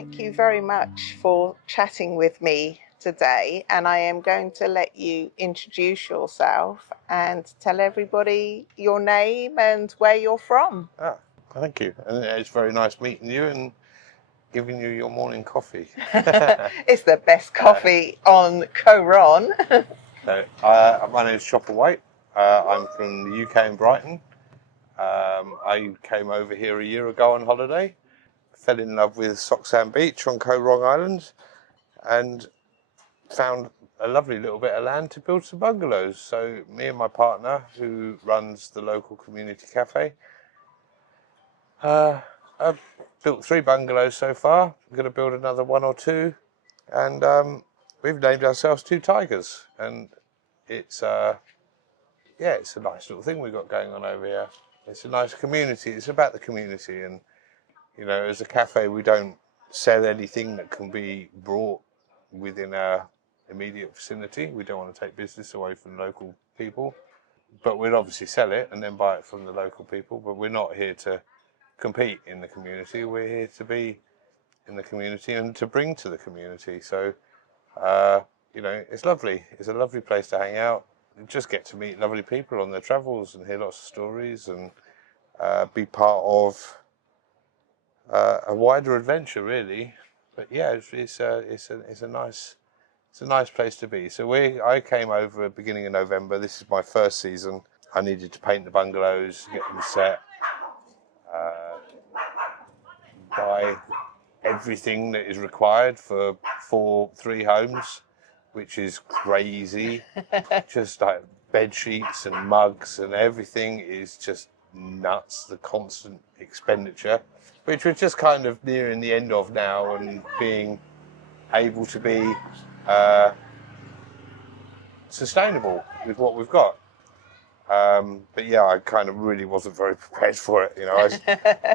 Thank you very much for chatting with me today, and I am going to let you introduce yourself and tell everybody your name and where you're from. Thank you. And it's very nice meeting you and giving you your morning coffee. It's the best coffee on Koh Rong. My name is Choppa White. I'm from the UK in Brighton. I came over here a year ago on holiday, fell in love with Sok San Beach on Koh Rong Island, and found a lovely little bit of land to build some bungalows. So me and my partner, who runs the local community cafe, I've built 3 bungalows so far. I'm going to build another 1 or 2, and we've named ourselves Two Tigers. And it's it's a nice little thing we've got going on over here. It's a nice community. It's about the community, and as a cafe, we don't sell anything that can be brought within our immediate vicinity. We don't want to take business away from local people, but we'd obviously sell it and then buy it from the local people. But we're not here to compete in the community. We're here to be in the community and to bring to the community. So, it's lovely. It's a lovely place to hang out. You just get to meet lovely people on their travels and hear lots of stories and be part of a wider adventure, really. But yeah, it's a nice place to be. So I came over at the beginning of November. This is my first season. I needed to paint the bungalows, get them set, buy everything that is required for 3 homes, which is crazy. Just like bed sheets and mugs and everything is just nuts. The constant expenditure, which we're just kind of nearing the end of now, and being able to be sustainable with what we've got. But yeah, I kind of really wasn't very prepared for it.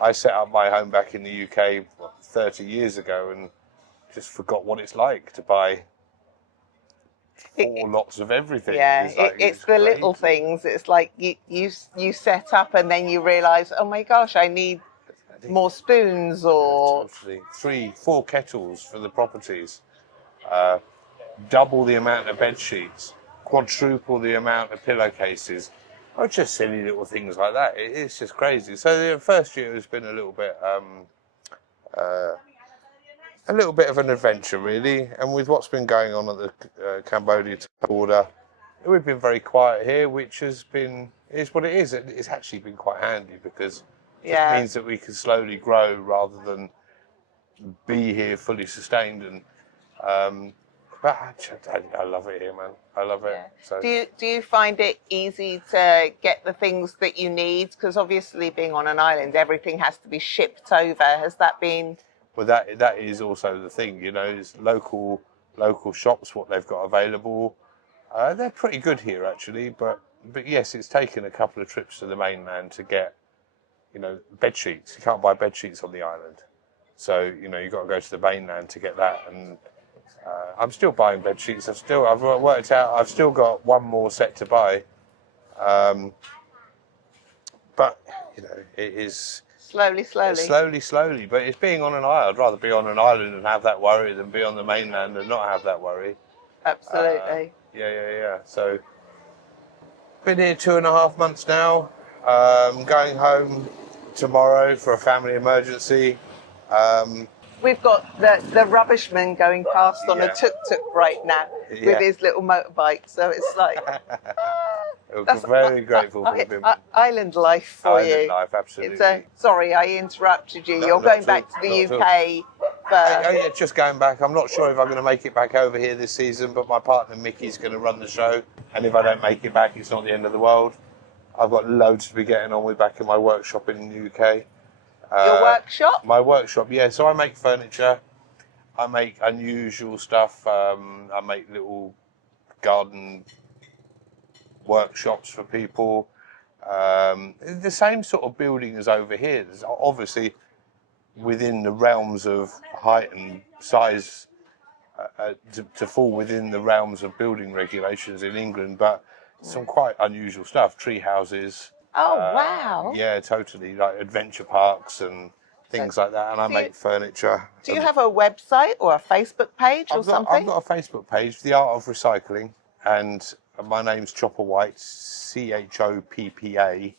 I set up my home back in the UK 30 years ago and just forgot what it's like to buy 4 lots of everything. Yeah, it's the little things. It's like you set up and then you realise, oh my gosh, I need more spoons or... Totally. 3, 4 kettles for the properties. Double the amount of bed sheets. Quadruple the amount of pillowcases. Or just silly little things like that. It's just crazy. So the first year has been a little bit of an adventure, really. And with what's been going on at the Cambodia border, we've been very quiet here, which is what it is. It's actually been quite handy because it means that we can slowly grow rather than be here fully sustained. And but I love it here, man. I love it. Yeah. So. Do you find it easy to get the things that you need? Because obviously, being on an island, everything has to be shipped over. Has that been? Well, that is also the thing. Is local shops, what they've got available. They're pretty good here, actually. But yes, it's taken a couple of trips to the mainland to get bed sheets. You can't buy bed sheets on the island, so you've got to go to the mainland to get that. And I'm still buying bed sheets. I've worked out. I've still got 1 more set to buy. But it is slowly. But it's being on an island. I'd rather be on an island and have that worry than be on the mainland and not have that worry. Absolutely. Yeah. So been here 2.5 months now. Going home tomorrow for a family emergency. We've got the rubbishman going past on a tuk-tuk right now with his little motorbike. So it's like... We're very grateful for him. Island life for you. Island life, absolutely. Sorry, I interrupted you. No, You're going back to the UK. Yeah, just going back. I'm not sure if I'm going to make it back over here this season, but my partner Mickey's going to run the show. And if I don't make it back, it's not the end of the world. I've got loads to be getting on with back in my workshop in the UK. Your workshop? My workshop, yeah. So I make furniture. I make unusual stuff. I make little garden workshops for people. The same sort of building as over here. There's obviously within the realms of height and size to fall within the realms of building regulations in England, but some quite unusual stuff. Tree houses. Oh, wow. Yeah, totally. Like adventure parks and things like that, and I make furniture. Do you have a website or a Facebook page or something? I've got a Facebook page, The Art of Recycling, and my name's Choppa White, Choppa,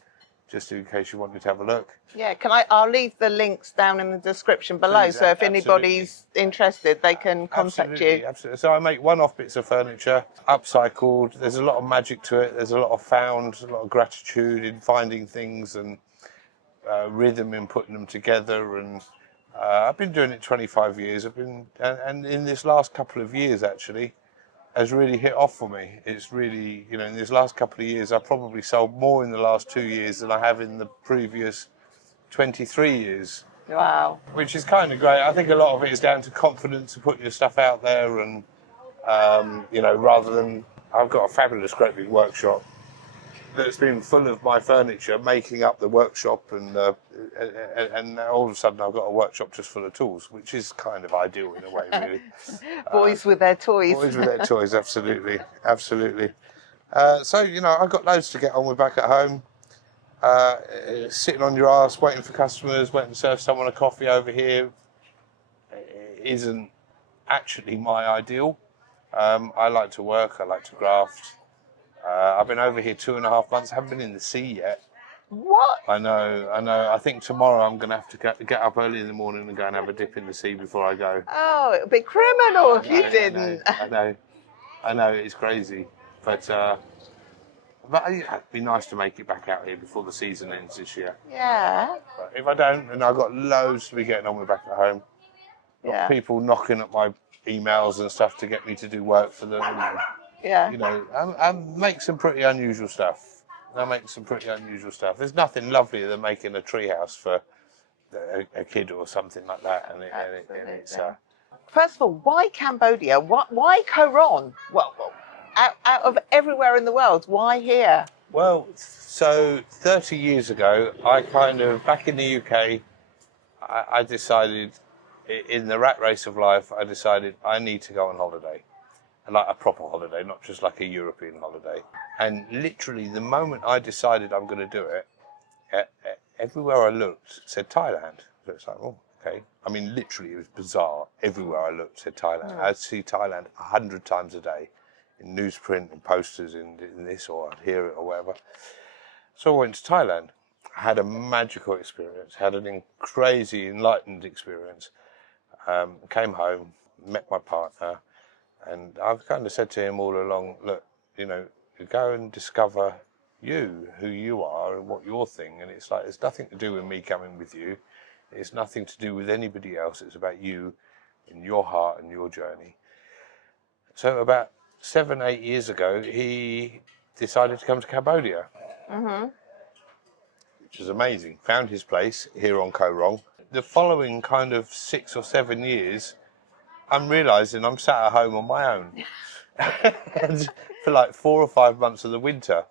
just in case you wanted to have a look. Yeah, I'll leave the links down in the description below, Please, so if anybody's interested, they can contact you. Absolutely. So I make one-off bits of furniture, upcycled. There's a lot of magic to it. There's a lot of found, a lot of gratitude in finding things, and rhythm in putting them together. And I've been doing it 25 years. And in this last couple of years, actually, has really hit off for me. It's really, in this last couple of years, I've probably sold more in the last 2 years than I have in the previous 23 years. Wow. Which is kind of great. I think a lot of it is down to confidence to put your stuff out there, and, rather than, I've got a fabulous, great big workshop that's been full of my furniture, making up the workshop, and all of a sudden I've got a workshop just full of tools, which is kind of ideal in a way, really. Boys with their toys. Boys with their toys, absolutely. So, I've got loads to get on with back at home. Sitting on your arse, waiting for customers, waiting to serve someone a coffee over here isn't actually my ideal. I like to work, I like to graft. I've been over here 2.5 months, haven't been in the sea yet. What? I know. I think tomorrow I'm going to have to get up early in the morning and go and have a dip in the sea before I go. Oh, it would be criminal if you didn't. I know, it's crazy. But it'd be nice to make it back out here before the season ends this year. Yeah. But if I don't, then I've got loads to be getting on with back at home. Got people knocking at my emails and stuff to get me to do work for them. And, I make some pretty unusual stuff. There's nothing lovelier than making a treehouse for a kid or something like that. And it's First of all, why Cambodia? Why Koh Rong? Well, out of everywhere in the world, why here? Well, so 30 years ago, back in the UK, I decided, in the rat race of life, I decided I need to go on holiday. Like a proper holiday, not just like a European holiday. And literally, the moment I decided I'm going to do it, everywhere I looked said Thailand. So it's like, oh, okay. I mean, literally, it was bizarre. Everywhere I looked said Thailand. I'd see Thailand 100 times a day, in newsprint, in posters, in this, or I'd hear it or whatever. So I went to Thailand. I had a magical experience, had an crazy, enlightened experience. Came home, met my partner. And I've kind of said to him all along, look, go and discover who you are and what your thing. And it's like, it's nothing to do with me coming with you. It's nothing to do with anybody else. It's about you and your heart and your journey. So about 7, 8 years ago, he decided to come to Cambodia, which is amazing. Found his place here on Koh Rong. The following kind of 6 or 7 years, I'm realising I'm sat at home on my own and for like 4 or 5 months of the winter.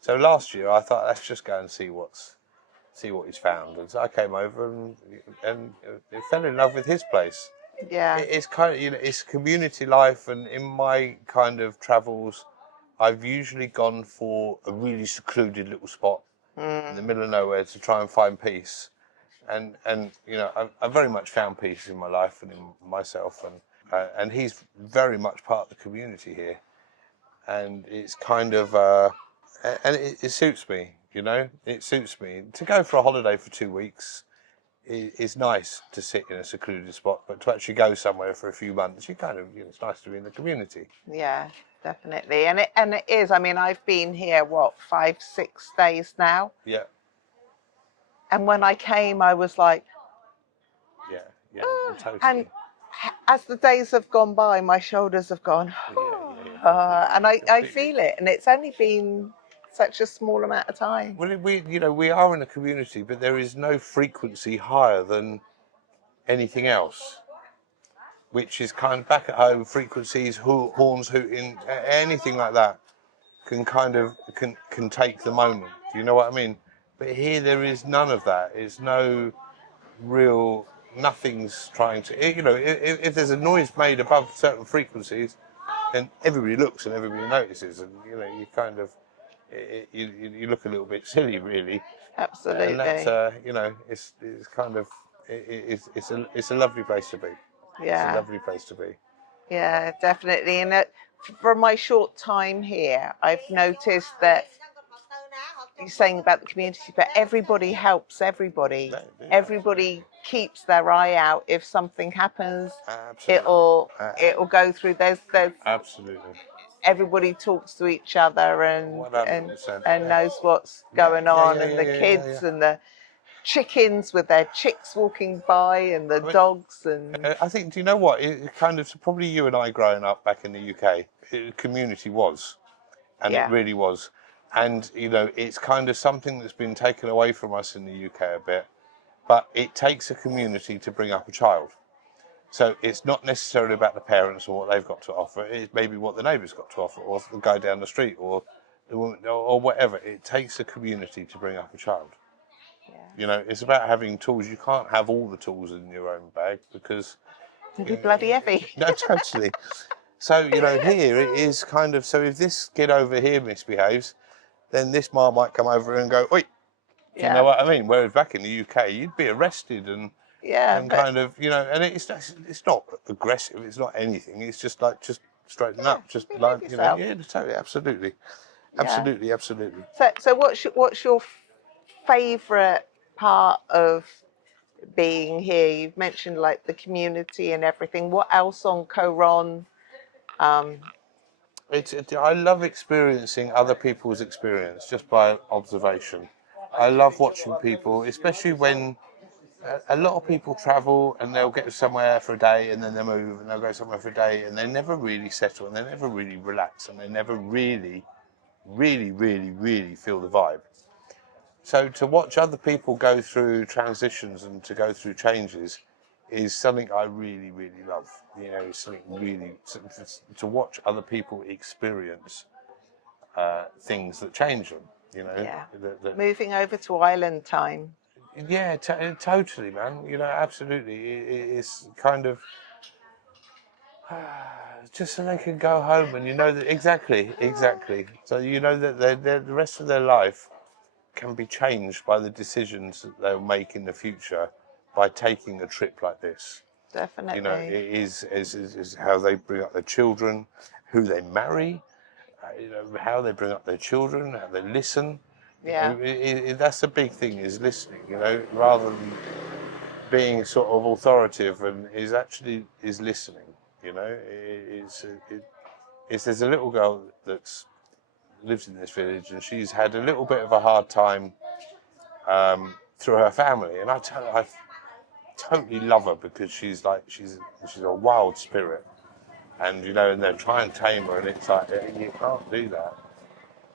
So last year I thought, let's just go and see what he's found. And so I came over and fell in love with his place. Yeah. It's kind of, it's community life, and in my kind of travels, I've usually gone for a really secluded little spot in the middle of nowhere to try and find peace. And I've very much found peace in my life and in myself, and he's very much part of the community here, and it's kind of and it suits me, it suits me to go for a holiday for 2 weeks. It's nice to sit in a secluded spot, but to actually go somewhere for a few months, you kind of, it's nice to be in the community. Yeah, definitely, and it is. I mean, I've been here 5, 6 days now. Yeah. And when I came, I was like, yeah, totally. And as the days have gone by, my shoulders have gone, and I feel it. And it's only been such a small amount of time. Well, we are in a community, but there is no frequency higher than anything else, which is kind of back at home, frequencies, horns hooting, anything like that can take the moment. Do you know what I mean? But here there is none of that. It's no real, nothing's trying to, if there's a noise made above certain frequencies, then everybody looks and everybody notices, and you kind of, you look a little bit silly, really. Absolutely. And that's, it's kind of, it's a lovely place to be. It's a Yeah. lovely place to be. Yeah, definitely. And from my short time here, I've noticed that you're saying about the community, but everybody helps everybody. Yeah. Everybody keeps their eye out. If something happens, Absolutely. it'll go through. There's Absolutely. everybody talks to each other and 100%. and knows what's going on, and the Yeah. kids and the chickens with their chicks walking by and the dogs and I think, do you know what? It kind of, probably you and I growing up back in the UK, community was, and it yeah, really was. And, you know, it's kind of something that's been taken away from us in the UK a bit, but it takes a community to bring up a child. So it's not necessarily about the parents or what they've got to offer. It's maybe what the neighbour's got to offer, or the guy down the street, or the woman, or whatever. It takes a community to bring up a child. yeah. You know, it's about having tools. You can't have all the tools in your own bag because It'd be bloody heavy. no, totally. So, you know, here it is kind of, so if this kid over here misbehaves, then this mom might come over and go, oi, do you know what I mean? Whereas back in the UK, you'd be arrested and kind of, you know, and it's not aggressive, it's not anything, it's just like, just straighten up, just like, you know, yeah, totally, absolutely. Absolutely, absolutely. So what's your favourite part of being here? You've mentioned like the community and everything. What else on Koh Rong? I love experiencing other people's experience just by observation. I love watching people, especially when a lot of people travel and they'll get somewhere for a day and then they'll move and they'll go somewhere for a day and they never really settle and they never really relax and they never really feel the vibe. So to watch other people go through transitions and to go through changes is something I really love. You know, it's something really to watch other people experience things that change them. You know, Moving over to island time. Yeah, totally, man. You know, absolutely. It's kind of just so they can go home and you know that exactly. So you know that the rest of their life can be changed by the decisions that they'll make in the future by taking a trip like this. Definitely. You know, it is how they bring up their children, who they marry, you know, how they bring up their children, how they listen. Yeah. That's the big thing, is listening, you know, rather than being sort of authoritative, and is listening, you know. There's a little girl that's lives in this village and she's had a little bit of a hard time through her family, and I totally love her because she's a wild spirit, and you know, and they're trying to tame her and it's like you can't do that.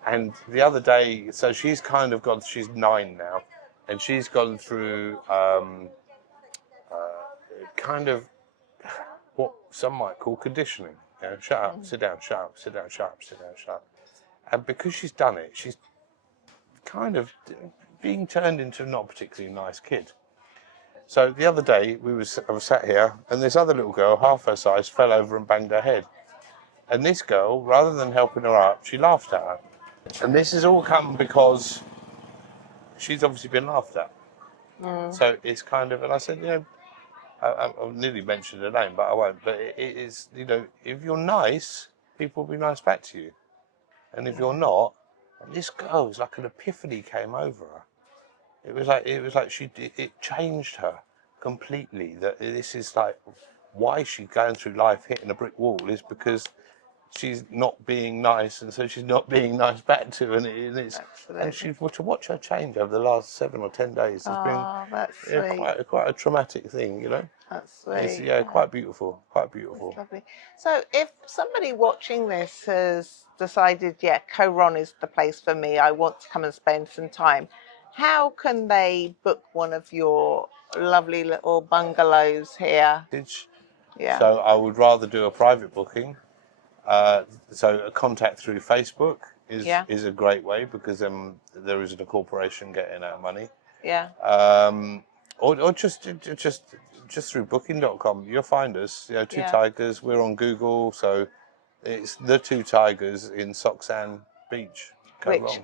And the other day, so she's kind of gone, she's 9 now, and she's gone through kind of what some might call conditioning. You know, shut up, sit down, shut up, sit down, shut up, sit down, shut up. And because she's done it, she's kind of being turned into a not particularly nice kid. So the other day, I was sat here, and this other little girl, half her size, fell over and banged her head. And this girl, rather than helping her up, she laughed at her. And this has all come because she's obviously been laughed at. So it's kind of, and I said, you know, I've nearly mentioned her name, but I won't. But it is, you know, if you're nice, people will be nice back to you. And if you're not, and this girl, was like an epiphany came over her. It was like it changed her completely. That this is like why she's going through life hitting a brick wall is because she's not being nice, and so she's not being nice back to, and she's to watch her change over the last 7 or 10 days has been quite a traumatic thing, you know. That's sweet. It's, quite beautiful, quite beautiful. That's lovely. So if somebody watching this has decided, yeah, Koh Rong is the place for me, I want to come and spend some time, how can they book one of your lovely little bungalows here? Yeah. So I would rather do a private booking. So a contact through Facebook is a great way, because there isn't a corporation getting our money. Yeah. Or just through booking.com, you'll find us. You know, Two Tigers. We're on Google, so it's the Two Tigers in Sok San Beach. Which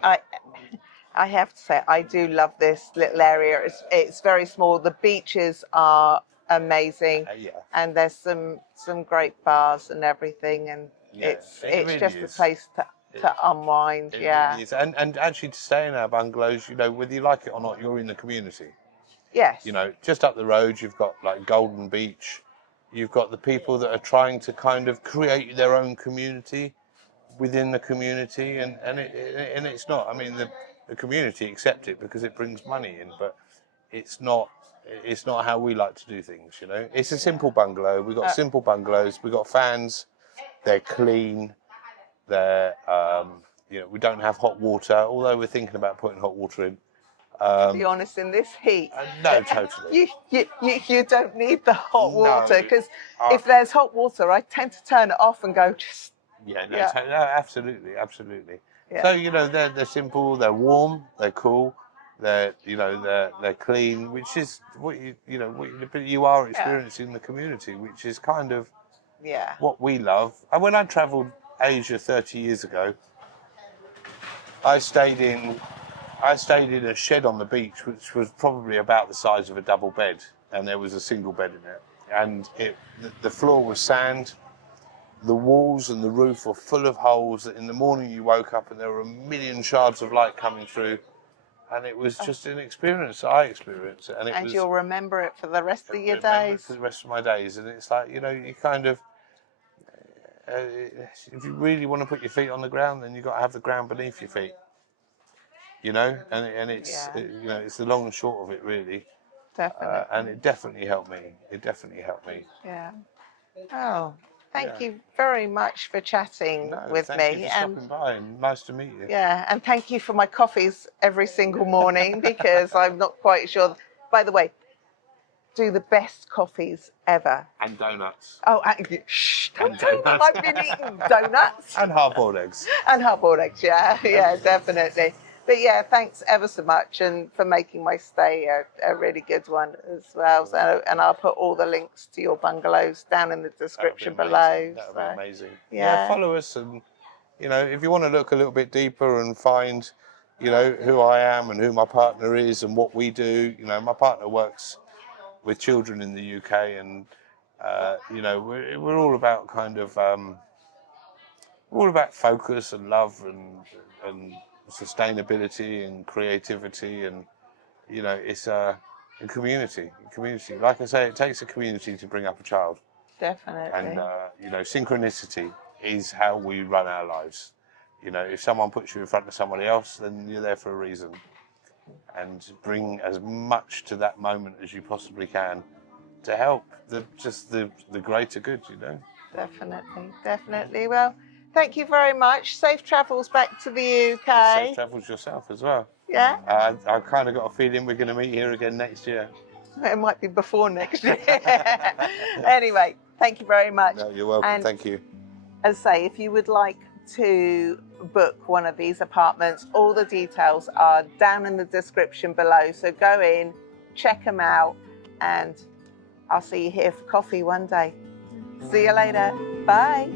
I have to say, I do love this little area. It's very small. The beaches are amazing, Yeah. and there's some great bars and everything, and Yeah, it's it really just a is. place to unwind. It Yeah. really is. And actually to stay in our bungalows, you know, whether you like it or not, you're in the community. Yes. You know, just up the road, you've got like Golden Beach. You've got the people that are trying to kind of create their own community within the community, and it's not. I mean, the community accept it because it brings money in, but it's not how we like to do things. You know, it's a simple bungalow. We've got simple bungalows. We've got fans. They're clean. They're you know, we don't have hot water, although we're thinking about putting hot water in. To be honest, in this heat, No, totally. you don't need the hot No. water, because if there's hot water, I tend to turn it off and go just. Yeah, no, no, absolutely. Yeah. So you know, they're simple, they're warm, they're cool, they're they're clean, which is what you are experiencing the community, which is kind of what we love. And when I travelled Asia 30 years ago, I stayed in a shed on the beach, which was probably about the size of a double bed, and there was a single bed in it, and the floor was sand. The walls and the roof were full of holes that in the morning you woke up and there were a million shards of light coming through, and it was just an experience I experienced. And you'll remember it for the rest of your days. For the rest of my days. And it's like, you know, you kind of, if you really want to put your feet on the ground, then you've got to have the ground beneath your feet. You know, and it's, you know, it's the long and short of it, really. Definitely. And it definitely helped me. Yeah. Oh. Thank you very much for chatting with me. Thank you for stopping by, and nice to meet you. Yeah, and thank you for my coffees every single morning, because I'm not quite sure. By the way, do the best coffees ever. And donuts. Oh, shh, don't tell them I've been eating donuts. And hard-boiled eggs. And hard-boiled eggs, yeah, definitely. But yeah, thanks ever so much, and for making my stay a really good one as well. So, and I'll put all the links to your bungalows down in the description below. That would be amazing. Yeah, follow us, and you know, if you want to look a little bit deeper and find, you know, who I am and who my partner is and what we do. You know, my partner works with children in the UK, and you know, we're all about kind of we're all about focus and love and sustainability and creativity, and you know, it's a community. Like I say, it takes a community to bring up a child. Definitely. And you know, synchronicity is how we run our lives. You know, if someone puts you in front of somebody else, then you're there for a reason. And bring as much to that moment as you possibly can to help the greater good. You know. Definitely. Well, thank you very much. Safe travels back to the UK. And safe travels yourself as well. Yeah. I kind of got a feeling we're going to meet here again next year. It might be before next year. Anyway, thank you very much. No, you're welcome. And thank you. as I say, if you would like to book one of these apartments, all the details are down in the description below. So go in, check them out, and I'll see you here for coffee one day. See you later. Bye.